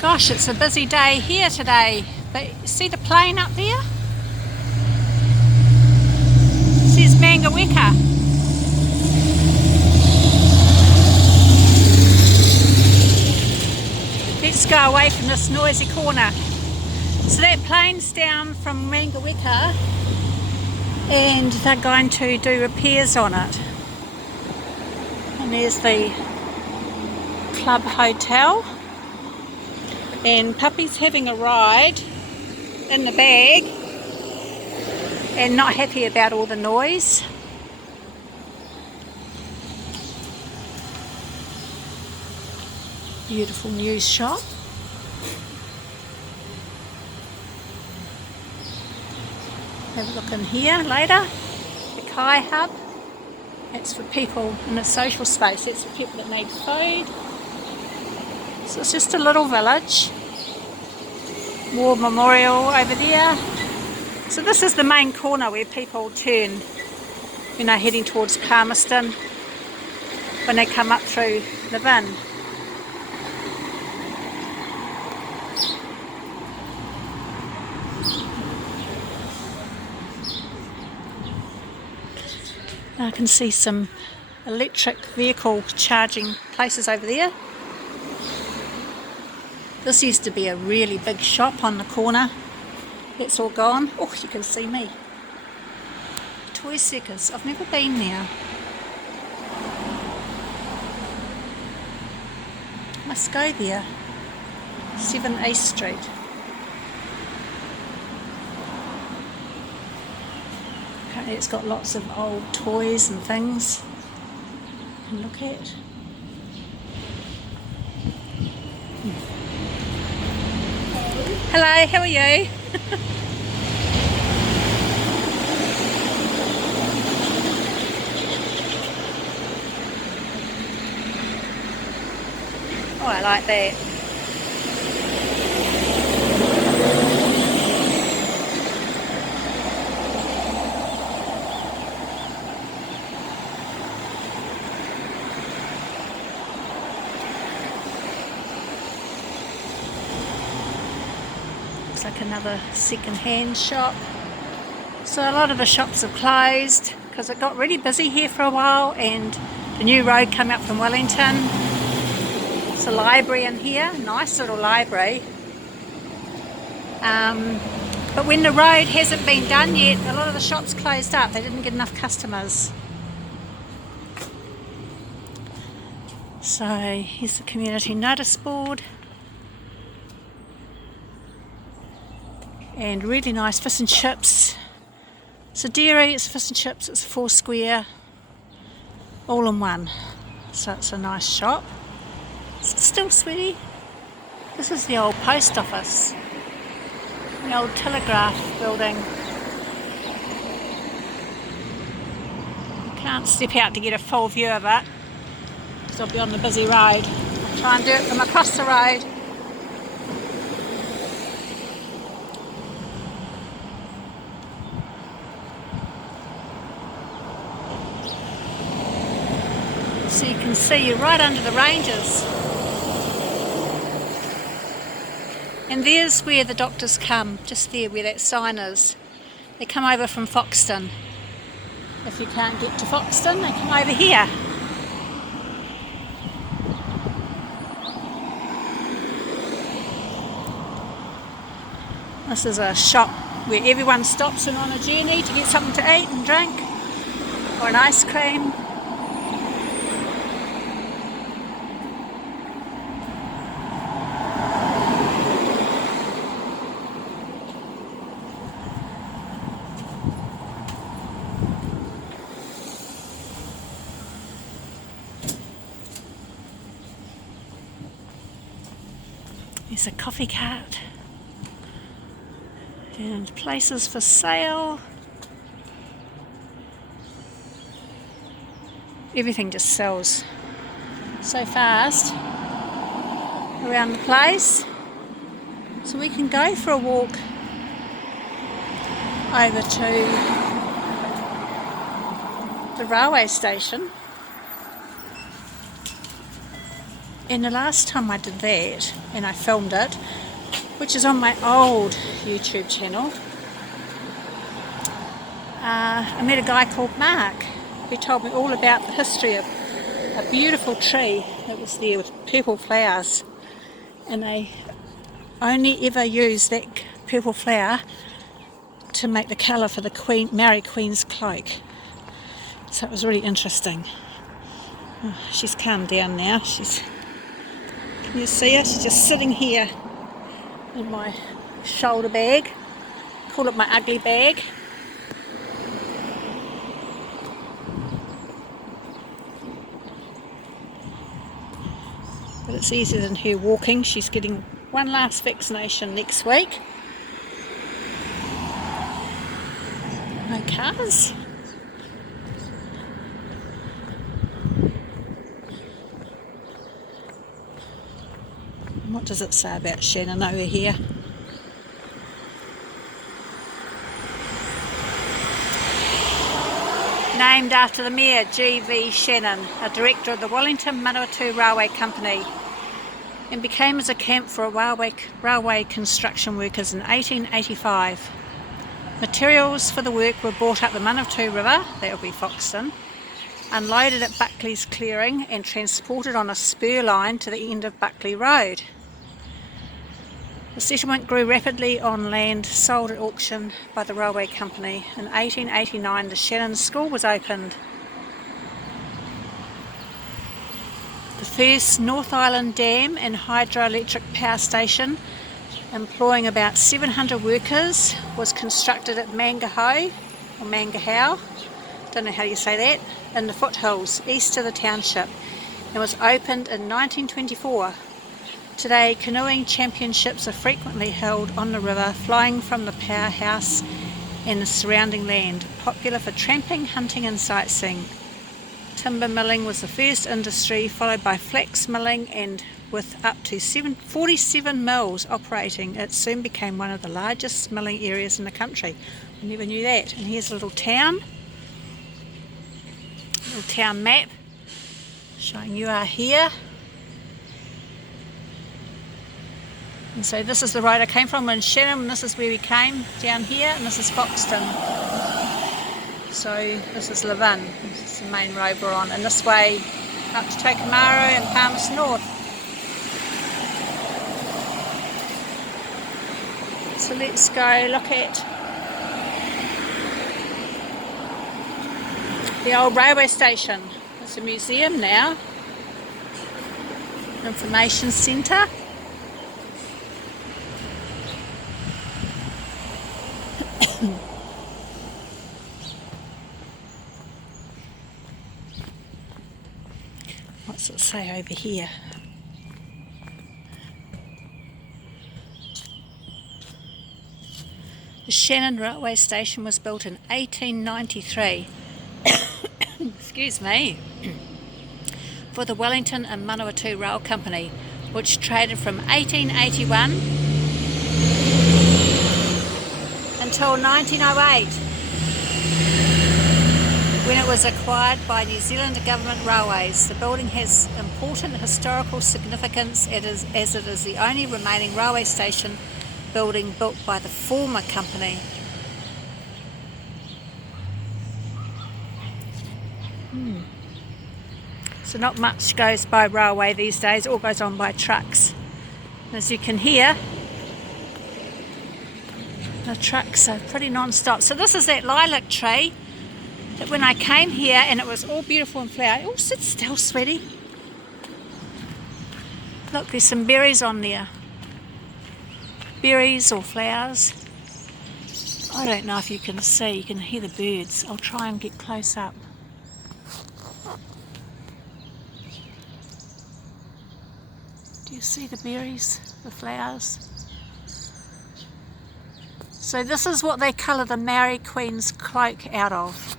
Gosh, it's a busy day here today. But see the plane up there? It says Mangaweka. Let's go away from this noisy corner. So that plane's down from Mangaweka and they're going to do repairs on it. And there's the Club Hotel. And Puppy's having a ride in the bag and not happy about all the noise. Beautiful news shop. Have a look in here later. The Kai Hub. That's for people in a social space. That's for people that need food. So it's just a little village. War Memorial over there. So this is the main corner where people turn, you know, heading towards Palmerston when they come up through the bin. I can see some electric vehicle charging places over there. This used to be a really big shop on the corner. It's all gone. Oh, you can see me. Toy Seekers. I've never been there. Must go there. 7 East Street. Apparently it's got lots of old toys and things. You can look at. Hello, how are you? Oh, I like that. Like another second-hand shop. So a lot of the shops have closed because it got really busy here for a while and the new road came up from Wellington. There's a library in here, nice little library. But when the road hasn't been done yet, a lot of the shops closed up. They didn't get enough customers. So here's the community notice board. And really nice fish and chips. It's a dairy, it's fish and chips, it's 4 square, all in one. So it's a nice shop. It's still sweetie. This is the old post office, the old telegraph building. You can't step out to get a full view of it because I'll be on the busy road. I'll try and do it from across the road. So you can see you're right under the ranges. And there's where the doctors come, just there where that sign is. They come over from Foxton. If you can't get to Foxton, they come over here. This is a shop where everyone stops and on a journey to get something to eat and drink, or an ice cream. There's a coffee cart and places for sale. Everything just sells so fast around the place. So we can go for a walk over to the railway station And the last time I did that, and I filmed it, which is on my old YouTube channel, I met a guy called Mark who told me all about the history of a beautiful tree that was there with purple flowers, and they only ever used that purple flower to make the colour for the Mary Queen's cloak. So it was really interesting. Oh, she's calmed down now. Can you see her? She's just sitting here in my shoulder bag. Call it my ugly bag. But it's easier than her walking. She's getting one last vaccination next week. No cars. What does it say about Shannon over here? Named after the Mayor G.V. Shannon, a director of the Wellington Manawatu Railway Company, and became as a camp for railway construction workers in 1885. Materials for the work were brought up the Manawatu River, that would be Foxton, unloaded at Buckley's clearing and transported on a spur line to the end of Buckley Road. The settlement grew rapidly on land sold at auction by the railway company. In 1889 the Shannon School was opened. The first North Island Dam and hydroelectric power station, employing about 700 workers, was constructed at Mangahau, don't know how you say that, in the foothills east of the township, and was opened in 1924. Today, canoeing championships are frequently held on the river, flying from the powerhouse and the surrounding land, popular for tramping, hunting and sightseeing. Timber milling was the first industry, followed by flax milling, and with up to 47 mills operating, it soon became one of the largest milling areas in the country. I never knew that. And here's a little town map showing you are here. And so this is the road I came from in Shannon, and this is where we came, down here, and this is Foxton. So this is Levin, this is the main road we're on, and this way up to Tokamaru and Palmerston North. So let's go look at the old railway station. It's a museum now, information centre. What's it say over here? The Shannon railway station was built in 1893 excuse me, for the Wellington and Manawatu Rail Company, which traded from 1881 until 1908, when it was acquired by New Zealand Government Railways. The building has important historical significance as it is the only remaining railway station building built by the former company. So not much goes by railway these days, all goes on by trucks. And as you can hear, the trucks are pretty non-stop. So this is that lilac tree that when I came here, and it was all beautiful and flowery. Oh, sit still, sweetie. Look, there's some berries on there. Berries or flowers. I don't know if you can see, you can hear the birds. I'll try and get close up. Do you see the berries, the flowers? So this is what they colour the Mary Queen's cloak out of.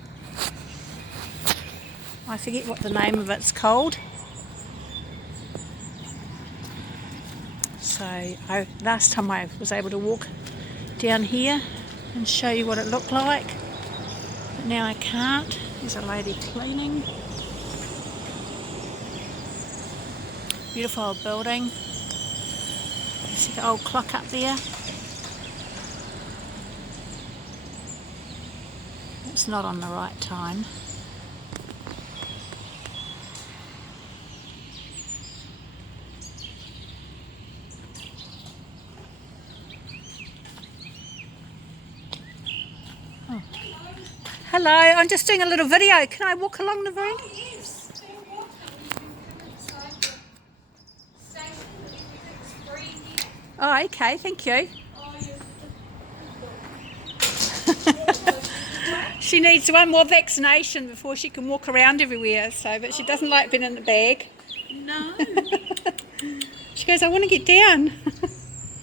I forget what the name of it's called. So last time I was able to walk down here and show you what it looked like, but now I can't. There's a lady cleaning. Beautiful old building. You see the old clock up there? It's not on the right time. Oh. Hello, I'm just doing a little video. Can I walk along the road? Oh, yes. They're welcome. You can come inside the station. Everything's free here. Oh, okay, thank you. Oh, She needs one more vaccination before she can walk around everywhere, but she doesn't like being in the bag. no. She goes, I want to get down.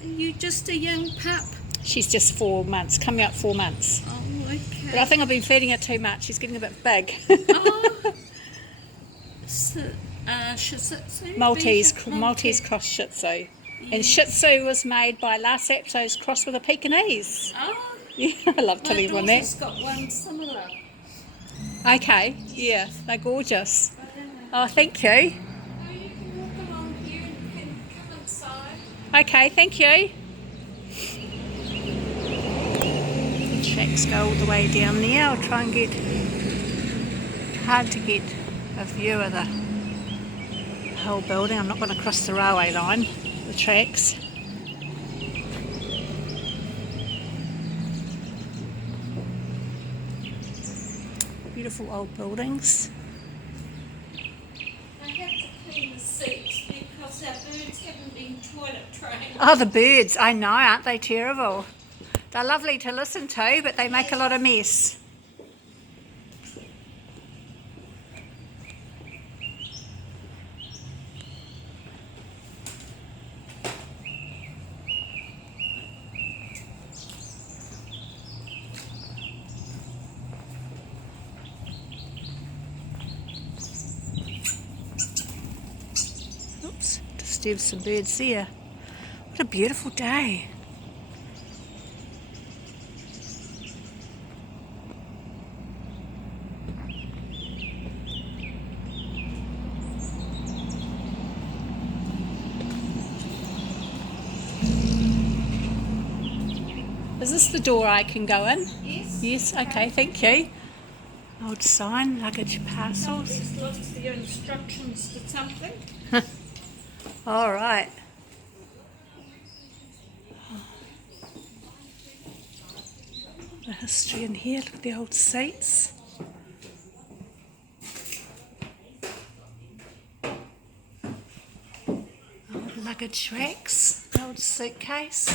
You're just a young pup. She's just 4 months, coming up 4 months. Oh, okay. But I think I've been feeding her too much. She's getting a bit big. Oh. So, Shih Tzu? Maltese Maltese. cross Shih Tzu. Yes. And Shih Tzu was made by Lars Apto's cross with a Pekingese. Oh. Yeah, I love telling everyone that. My daughter's got one similar. Okay, yeah, they're gorgeous. Oh, thank you. Oh, you can walk along here and can come inside. Okay, thank you. The tracks go all the way down there. I'll try and get... Hard to get a view of the whole building. I'm not going to cross the railway line, the tracks. Beautiful old buildings. I have to clean the seats because our birds haven't been toilet trained. Oh, the birds. I know, aren't they terrible? They're lovely to listen to, but they make a lot of mess. Oops, disturbed some birds there. What a beautiful day. Is this the door I can go in? Yes. Yes, okay, thank you. Old sign, luggage parcels. This looks the instructions to something. All right. The history in here, look at the old seats. Old luggage racks, old suitcase.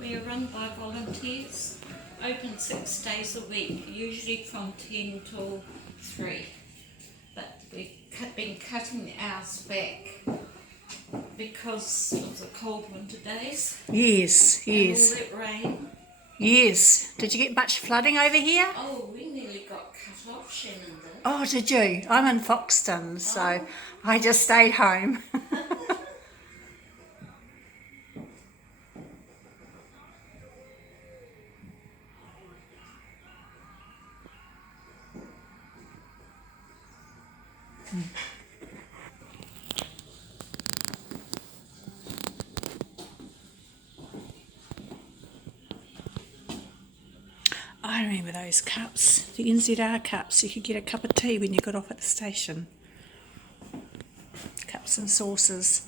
We are run by volunteers, open 6 days a week, usually from 10 till 3. But we've been cutting the hours back because of the cold winter days. Yes, yes, And all that rain. yes. Did you get much flooding over here? Oh, we nearly got cut off, Shannon did. Oh, did you? I'm in Foxton, so I just stayed home. I remember those cups, the NZR cups. You could get a cup of tea when you got off at the station. Cups and saucers,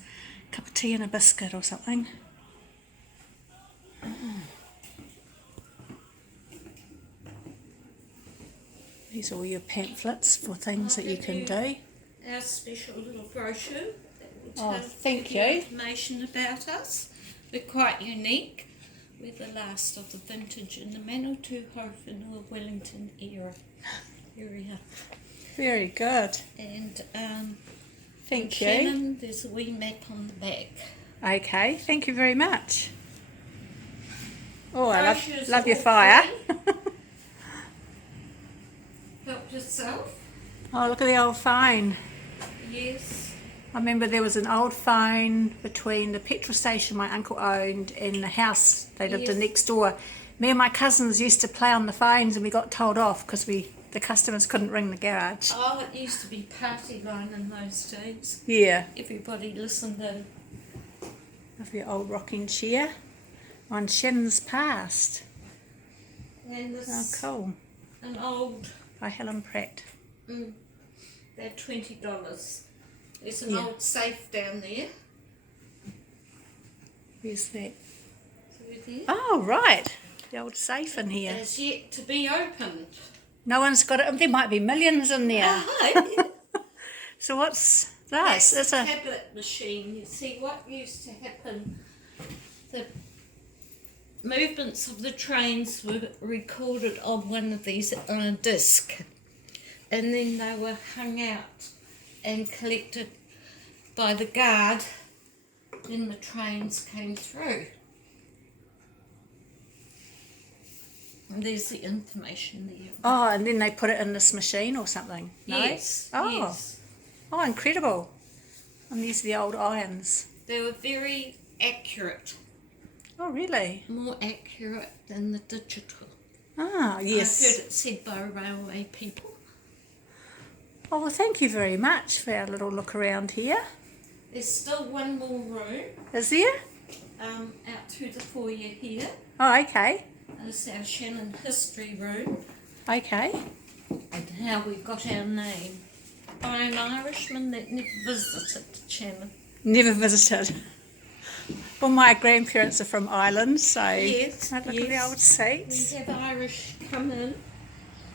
cup of tea and a biscuit or something. These are all your pamphlets for things that you can do. Our special little brochure that will Oh, tell thank you you. information about us. We're quite unique. We're the last of the vintage in the Manawatu-Hope and the Wellington area. Very good. And Thank you. Shannon, there's a wee map on the back. Okay, thank you very much. Oh, I Brochures love your all fire. free. Help yourself. Oh, look at the old phone. Yes. I remember there was an old phone between the petrol station my uncle owned and the house they lived in next door. Me and my cousins used to play on the phones and we got told off because the customers couldn't ring the garage. Oh, it used to be party line in those days. Yeah. Everybody listened in. Lovely old rocking chair on Shannon's past. And this Oh, cool. an old, By Helen Pratt. they're $20. There's an old safe down there. Where's that? Through there. Oh, right. The old safe in here. It's yet to be opened. No one's got it. There might be millions in there. Oh, So what's this? that's It's a a tablet machine. You see what used to happen? The movements of the trains were recorded on one of these on a disc, and then they were hung out and collected by the guard when the trains came through. And there's the information there. Oh, and then they put it in this machine or something. No? Yes. Oh. Yes. Oh, incredible. And these are the old irons. They were very accurate, Oh, really? more accurate than the digital. Ah, yes. I've heard it said by railway people. Oh, well, thank you very much for our little look around here. There's still one more room Is there? out through the foyer here. Oh, okay. This is our Shannon history room Okay. and how we got our name. By an Irishman that never visited Shannon. Never visited. Well, my grandparents are from Ireland, so Yes, have a look at the yes. old seats. We have Irish come in,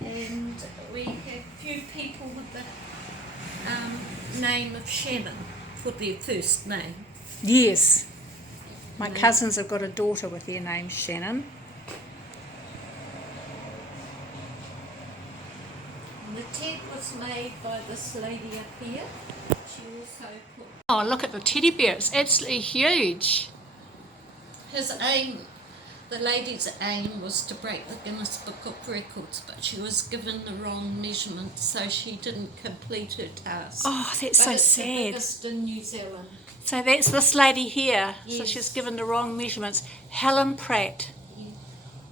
and we have few people with the name of Shannon for their first name. Yes. My cousins have got a daughter with their name Shannon. And the tent was made by this lady up here. She also put Oh, look at the teddy bear. It's absolutely huge. his aim. The lady's aim was to break the Guinness Book of Records, but she was given the wrong measurements, so she didn't complete her task. Oh, that's But so it's the sad. biggest in New Zealand. So that's this lady here. So Yes. she's given the wrong measurements. Helen Pratt. Yeah.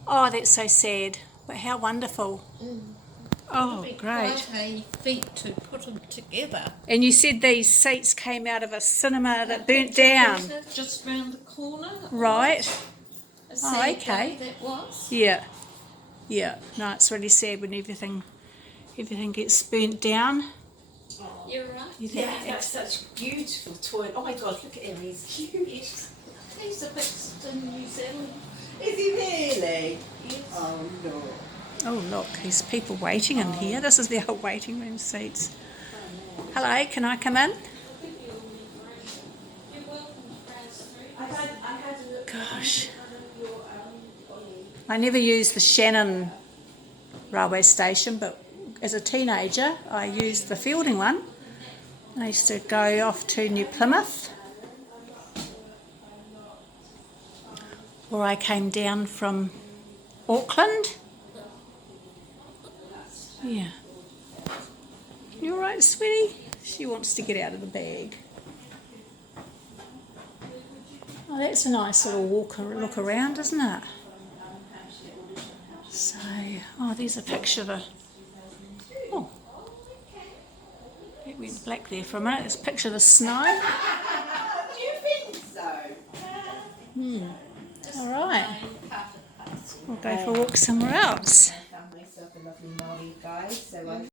Oh, that's so sad. But how wonderful. Oh, It'd be great. quite a feat to put them together. And you said these seats came out of a cinema that burnt down. Just round the corner. Right. A Oh, sad okay. day that was. Yeah. Yeah. No, it's really sad when everything gets burnt down. You're right. Yeah, that's such beautiful toy. Oh my God, look at him, he's huge. He's the biggest in New Zealand. Is he really? Yes. Oh no. Oh, look, there's people waiting in here. This is the old waiting room seats. Hello, can I come in? You're welcome to browse through. I had a look. Gosh. Your, I never used the Shannon railway station, but as a teenager, I used the Fielding one. I used to go off to New Plymouth, or I came down from Auckland. Yeah. You all right, sweetie? She wants to get out of the bag. Oh, that's a nice little look around, isn't it? So, oh, there's a picture of oh, it went black there for a minute. There's a picture of the snow. Do you think so? All right, we'll go for a walk somewhere else. I found myself a lovely Maori guy, so I